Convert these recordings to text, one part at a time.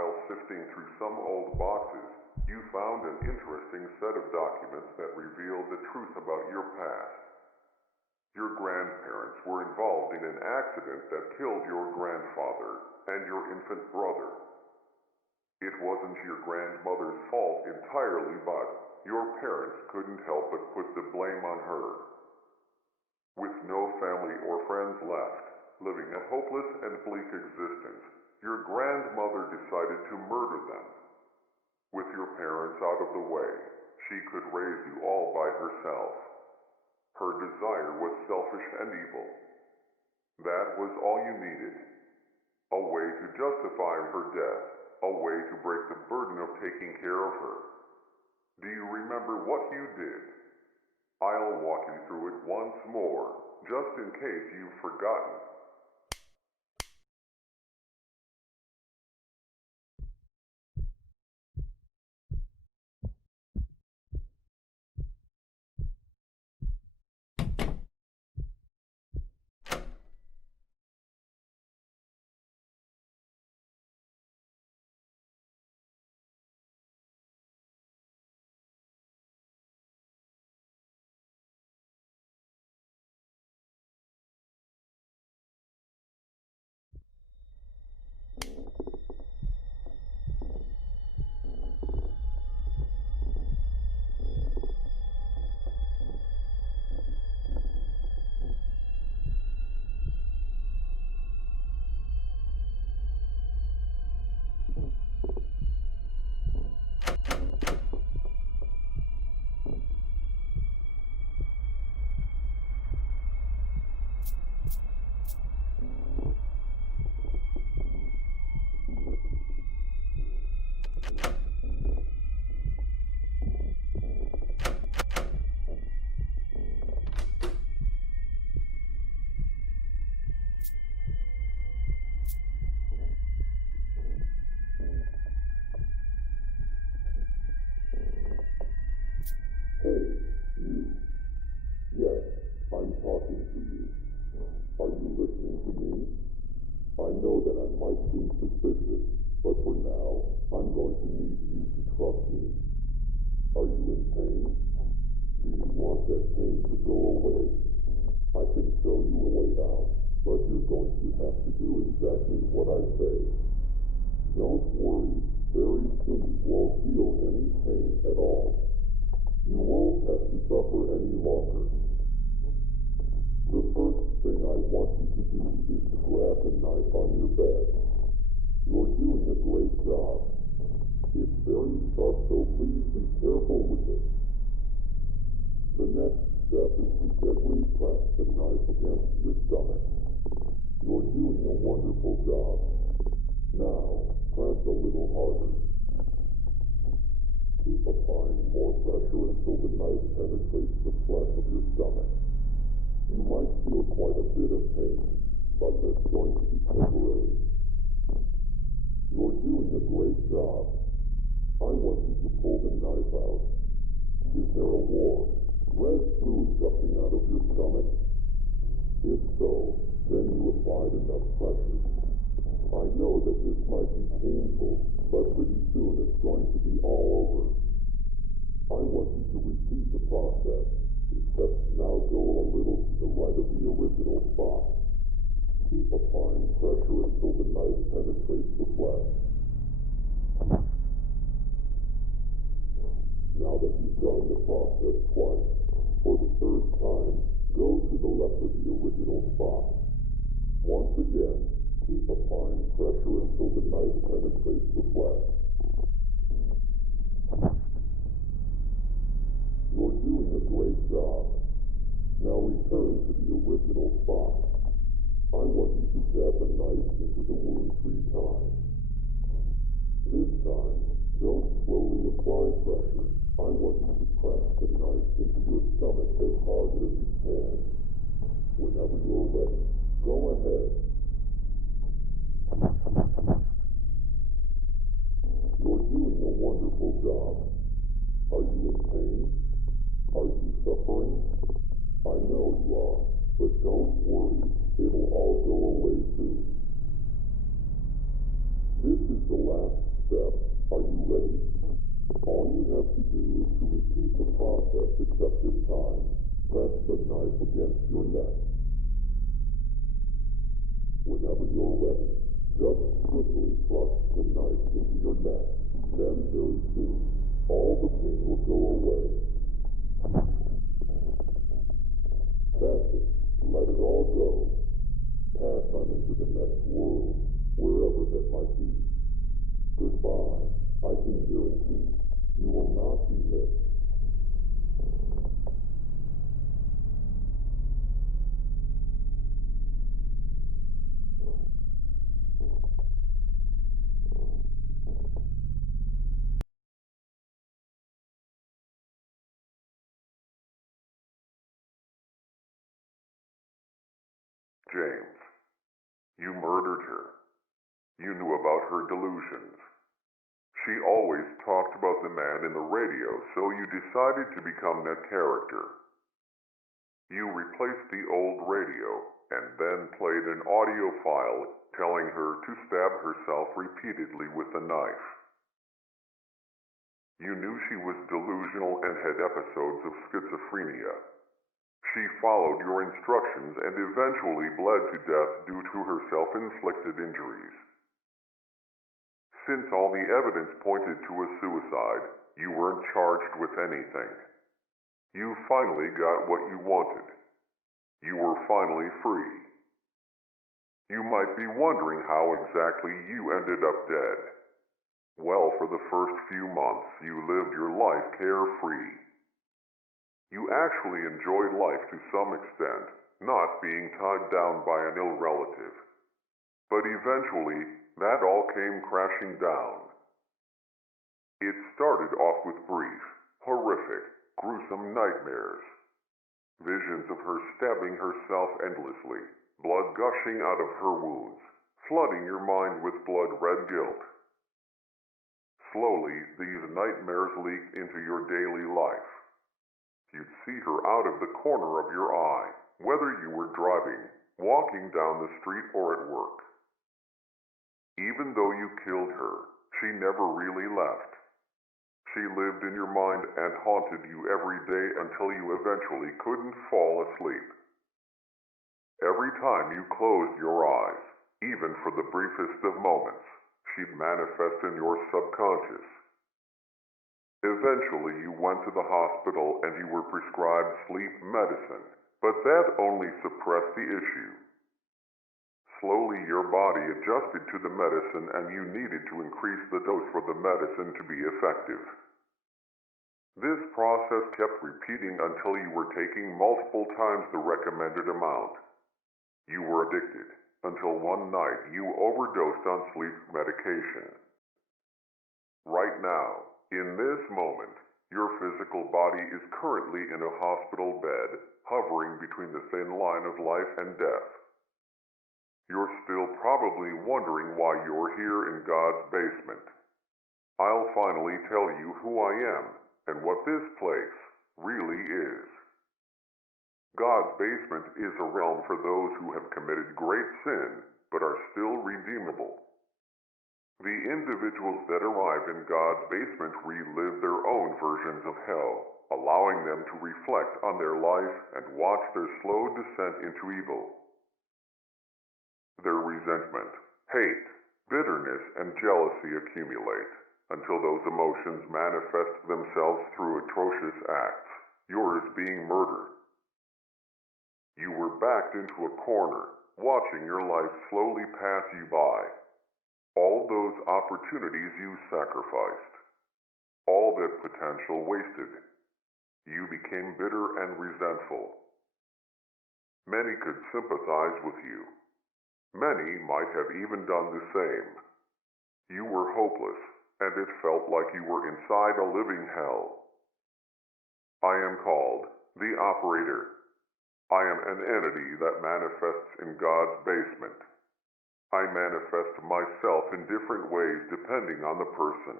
While sifting through some old boxes, you found an interesting set of documents that revealed the truth about your past. Your grandparents were involved in an accident that killed your grandfather and your infant brother. It wasn't your grandmother's fault entirely, but your parents couldn't help but put the blame on her. With no family or friends left, living a hopeless and bleak existence, your grandmother decided to murder them. With your parents out of the way, she could raise you all by herself. Her desire was selfish and evil. That was all you needed. A way to justify her death, a way to break the burden of taking care of her. Do you remember what you did? I'll walk you through it once more, just in case you've forgotten. Hey, you. Yes, I'm talking to you. Are you listening to me? I know that I might seem suspicious, but for now, I'm going to need you to trust me. Are you in pain? Do you want that pain to go away? I can show you a way out, but you're going to have to do exactly what I say. Don't worry, very soon you won't feel any pain at all. You won't have to suffer any longer. The first thing I want you to do is to grab the knife on your bed. You're doing a great job. It's very sharp, so please be careful with it. The next step is to gently press the knife against your stomach. You're doing a wonderful job. Now, press a little harder. Keep applying more pressure until the knife penetrates the flesh of your stomach. You might feel quite a bit of pain, but that's going to be temporary. You're doing a great job. I want you to pull the knife out. Is there a warm, red fluid gushing out of your stomach? If so, then you applied enough pressure. I know that this might be painful, but pretty soon it's going to be all over. I want you to repeat the process, except now go a little to the right of the original spot. Keep applying pressure until the knife penetrates the flesh. Now that you've done the process twice, for the third time, go to the left of the original spot. Once again, keep applying pressure until the knife penetrates the flesh. You're doing a great job. Now return to the original spot. I want you to jab the knife into the wound 3 times. This time, don't slowly apply pressure. I want you to press the knife into your stomach as hard as you can. Whenever you're ready, go ahead. You're doing a wonderful job. Are you in pain? Are you suffering? I know you are, but don't worry. It'll all go away soon. This is the last step. Are you ready? All you have to do is to repeat the process, except this time, press the knife against your neck. Whenever you're ready, just quickly thrust the knife into your neck. Then very soon, all the pain will go away. That's it. Let it all go. Pass on into the next world, wherever that might be. Goodbye. I can guarantee you will not be missed. James, you murdered her. You knew about her delusions. She always talked about the man in the radio, so you decided to become that character. You replaced the old radio and then played an audio file telling her to stab herself repeatedly with a knife. You knew she was delusional and had episodes of schizophrenia. She followed your instructions and eventually bled to death due to her self-inflicted injuries. Since all the evidence pointed to a suicide, you weren't charged with anything. You finally got what you wanted. You were finally free. You might be wondering how exactly you ended up dead. Well, for the first few months, you lived your life carefree. You actually enjoyed life to some extent, not being tied down by an ill relative. But eventually, that all came crashing down. It started off with brief, horrific, gruesome nightmares. Visions of her stabbing herself endlessly, blood gushing out of her wounds, flooding your mind with blood-red guilt. Slowly, these nightmares leaked into your daily life. You'd see her out of the corner of your eye, whether you were driving, walking down the street, or at work. Even though you killed her, she never really left. She lived in your mind and haunted you every day until you eventually couldn't fall asleep. Every time you closed your eyes, even for the briefest of moments, she'd manifest in your subconscious. Eventually you went to the hospital and you were prescribed sleep medicine, but that only suppressed the issue. Slowly your body adjusted to the medicine and you needed to increase the dose for the medicine to be effective. This process kept repeating until you were taking multiple times the recommended amount. You were addicted, until one night you overdosed on sleep medication. Right now, in this moment, your physical body is currently in a hospital bed, hovering between the thin line of life and death. You're still probably wondering why you're here in God's basement. I'll finally tell you who I am and what this place really is. God's basement is a realm for those who have committed great sin but are still redeemable. The individuals that arrive in God's basement relive their own versions of hell, allowing them to reflect on their life and watch their slow descent into evil. Their resentment, hate, bitterness, and jealousy accumulate until those emotions manifest themselves through atrocious acts, yours being murder. You were backed into a corner, watching your life slowly pass you by. All those opportunities you sacrificed. All that potential wasted. You became bitter and resentful. Many could sympathize with you. Many might have even done the same. You were hopeless, and it felt like you were inside a living hell. I am called the Operator. I am an entity that manifests in God's basement. I manifest myself in different ways depending on the person.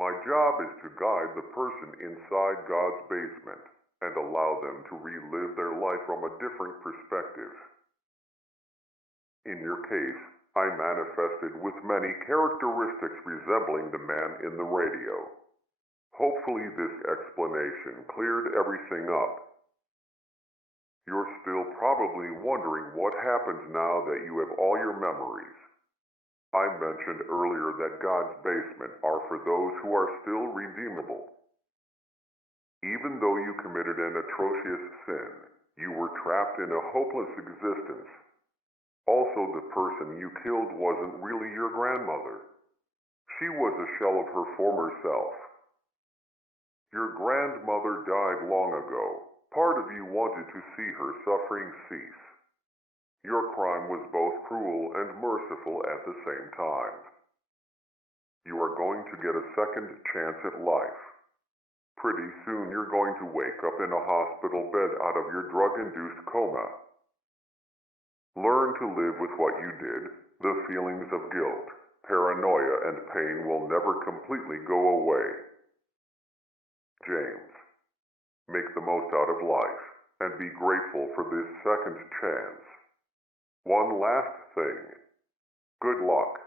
My job is to guide the person inside God's basement and allow them to relive their life from a different perspective. In your case, I manifested with many characteristics resembling the man in the radio. Hopefully this explanation cleared everything up. You're still probably wondering what happens now that you have all your memories. I mentioned earlier that God's basement are for those who are still redeemable. Even though you committed an atrocious sin, you were trapped in a hopeless existence. Also, the person you killed wasn't really your grandmother. She was a shell of her former self. Your grandmother died long ago. Part of you wanted to see her suffering cease. Your crime was both cruel and merciful at the same time. You are going to get a second chance at life. Pretty soon you're going to wake up in a hospital bed out of your drug-induced coma. Learn to live with what you did. The feelings of guilt, paranoia, and pain will never completely go away. James, make the most out of life, and be grateful for this second chance. One last thing. Good luck.